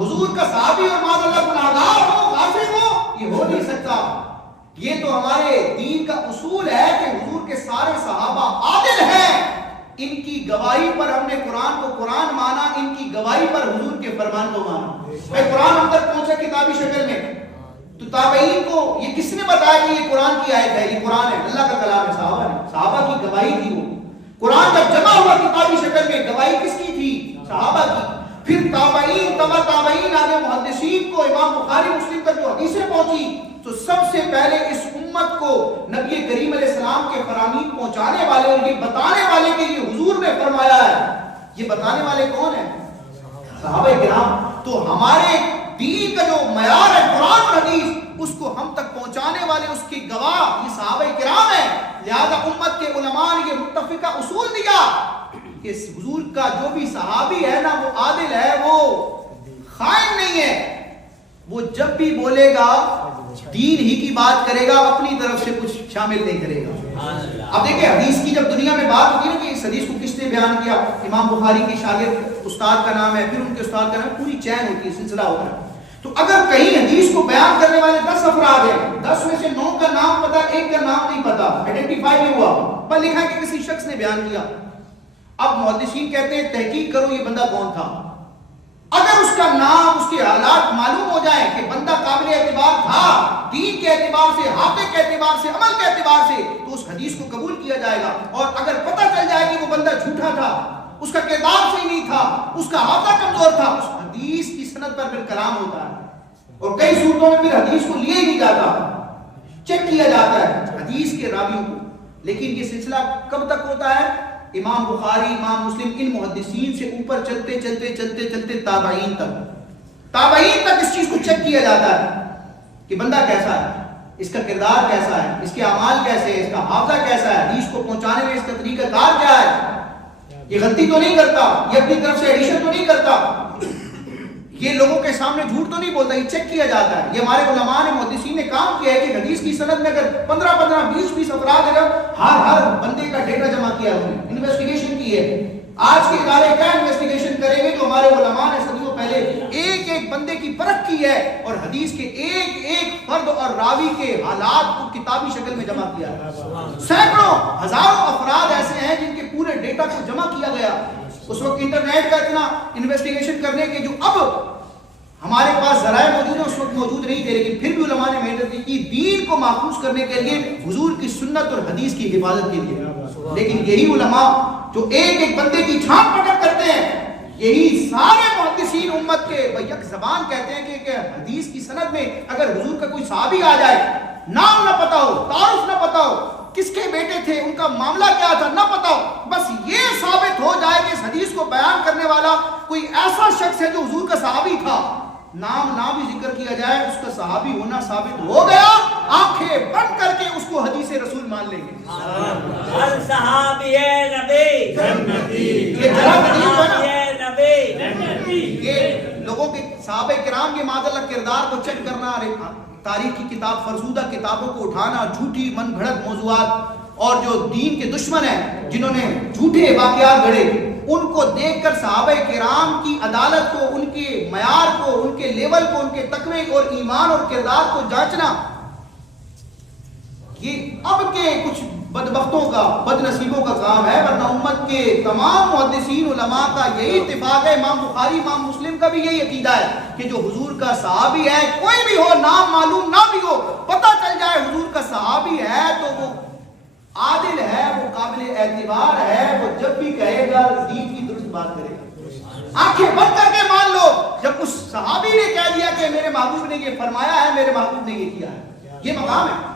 حضور کا صحابی اور معاذ اللہ گناہگار ہو، غافل ہو، یہ ہو نہیں سکتا۔ یہ تو ہمارے دین کا اصول ہے کہ حضور کے سارے صحابہ عادل ہیں، ان کی گواہی پر ہم نے قرآن کو قرآن مانا، ان کی گواہی پر حضور کے فرمان کو مانا۔ بھائی قرآن ہم تک پہنچا کتابی شکل میں، تو تابعین کو یہ کس نے بتایا کہ یہ قرآن کی آیت ہے، یہ قرآن ہے، اللہ کا کلام ہے، صحابہ نے، صحابہ کی گواہی تھی وہ۔ قرآن جب جمع ہوا کتابی شکل میں، گواہی کس کی تھی؟ صحابہ کی۔ پھر تابعین، تبع تابعین، آگے محدثین کو، امام بخاری مسلم تک جو حدیثیں پہنچی، تو سب سے پہلے اس امت کو نبی کریم علیہ السلام کے فرامین پہنچانے والے اور یہ بتانے والے کہ یہ حضور نے فرمایا ہے، یہ بتانے والے کون ہیں؟ صحابہ کرام۔ تو ہمارے دین کا جو معیار ہے قرآن اور حدیث، اس کو ہم تک پہنچانے والے، اس کی گواہ یہ صحابہ کرام ہیں۔ لہذا امت کے علماء نے یہ متفقہ اصول دیا کہ حضور کا جو بھی صحابی ہے نا، وہ عادل ہے، وہ خائن نہیں ہے، وہ جب بھی بولے گا دین ہی کی بات کرے گا، اپنی طرف سے کچھ شامل نہیں کرے گا۔ اب دیکھیں حدیث کی جب دنیا میں بات ہوتی ہے نا کہ اس حدیث کو کس نے بیان کیا، امام بخاری کے شاگرد استاد کا نام ہے، پھر ان کے استاد کا نام، پوری چین ہوتی ہے، سلسلہ ہوتا ہے۔ تو اگر کہیں حدیث کو بیان کرنے والے 10 افراد ہیں، 10 میں سے 9 کا نام پتا، ایک کا نام نہیں پتا، آئیڈینٹیفائی نہیں ہوا، پر لکھا ہے کہ کسی شخص نے بیان کیا۔ اب محدثین کہتے ہیں تحقیق کرو یہ بندہ کون تھا۔ اگر اس کا نام، اس کے حالات معلوم ہو جائیں کہ بندہ قابل اعتبار تھا، دین کے اعتبار سے، حقیقت کے اعتبار سے، عمل کے اعتبار سے، تو اس حدیث کو قبول کیا جائے گا۔ اور اگر پتہ چل جائے کہ وہ بندہ جھوٹا تھا، اس کا کردار صحیح نہیں تھا، اس کا حافظہ کمزور تھا، اس حدیث کی سند پر پھر کلام ہوتا ہے، اور کئی صورتوں میں پھر حدیث کو لیا ہی نہیں جاتا، چیک کیا جاتا ہے حدیث کے راویوں کو۔ لیکن یہ سلسلہ کب تک ہوتا ہے؟ امام بخاری، امام مسلم، ان محدثین سے اوپر چلتے چلتے چلتے چلتے تابعین تک اس چیز کو چیک کیا جاتا ہے کہ بندہ کیسا ہے، اس کا کردار کیسا ہے، اس کے اعمال کیسے ہیں، اس کا حافظہ کیسا ہے، حدیث کو پہنچانے میں اس کا طریقہ کار کیا ہے، یہ غلطی تو نہیں کرتا، یہ اپنی طرف سے ایڈیشن تو نہیں کرتا، یہ لوگوں کے سامنے جھوٹ تو نہیں بولتا، یہ چیک کیا جاتا ہے۔ یہ ہمارے علماء نے، محدثین نے کام کیا ہے کہ حدیث کی سند میں اگر 15 20 افراد ہے، ہر بندے کا ڈیٹا جمع کیا انہوں نے، انویسٹیگیشن کی ہے۔ آج کے ادارے کیا انویسٹیگیشن کریں گے؟ جو ہمارے علماء نے صدیوں پہلے ایک بندے کی پرکھ کی ہے اور حدیث کے ایک فرد اور راوی کے حالات کو کتابی شکل میں جمع کیا ہے۔ سینکڑوں ہزاروں افراد ایسے ہیں جن کے پورے ڈیٹا کو جمع کیا گیا۔ اس وقت انٹرنیٹ کا اتنا انویسٹیگیشن کرنے کے جو اب ہمارے پاس ذرائع موجود ہیں، اس وقت موجود نہیں تھے، لیکن پھر بھی علماء نے محنت کی دین کو محفوظ کرنے کے لیے، حضور کی سنت اور حدیث کی حفاظت کے لیے۔ لیکن یہی علماء جو ایک بندے کی چھانٹ پکڑ کرتے ہیں، یہی سارے محدثین امت کے یک زبان کہتے ہیں کہ حدیث کی سند میں اگر حضور کا کوئی صحابی آ جائے، نام نہ پتا ہو، تعارف نہ پتا ہو، کس کے بیٹے تھے، ان کا معاملہ کیا تھا نہ پتا ہو، بس یہ ثابت ہو جائے کہ اس حدیث کو بیان کرنے والا کوئی ایسا شخص ہے جو حضور کا صحابی تھا، نام نہ بھی ذکر کیا جائے، اس کا صحابی ہونا ثابت ہو گیا، آنکھیں بند کر کے اس کو حدیث رسول مان لیں گے۔ صحابی نبی جنتی، یہ صحابی نبی جنتی، یہ لوگوں کے صحابہ کرام کے معاذ اللہ کردار کو چیک کرنا، تاریخ کی کتاب، فرسودہ کتابوں کو اٹھانا، جھوٹی من گھڑت موضوعات، اور جو دین کے دشمن ہیں جنہوں نے جھوٹے واقعات گھڑے، ان کو دیکھ کر صحابہ کرام کی عدالت کو، ان کے معیار کو، ان کے لیول کو، ان کے تقوی اور ایمان اور کردار کو جانچنا، یہ اب کے کچھ بدبختوں کا، بد نصیبوں کا کام ہے، ورنہ امت کے تمام محدثین علماء کا یہی اتفاق ہے، امام بخاری، امام مسلم کا بھی یہی عقیدہ ہے کہ جو حضور کا صحابی ہے، کوئی بھی ہو، نام معلوم نہ بھی ہو، پتہ چل جائے حضور کا صحابی ہے تو وہ عادل ہے، وہ قابل اعتبار ہے، وہ جب بھی کہے گا دین کی درست بات کرے گا۔ آنکھیں بند کر کے مان لو، جب اس صحابی نے کہہ دیا کہ میرے محبوب نے یہ فرمایا ہے، میرے محبوب نے یہ کیا ہے، یہ مقام ہے۔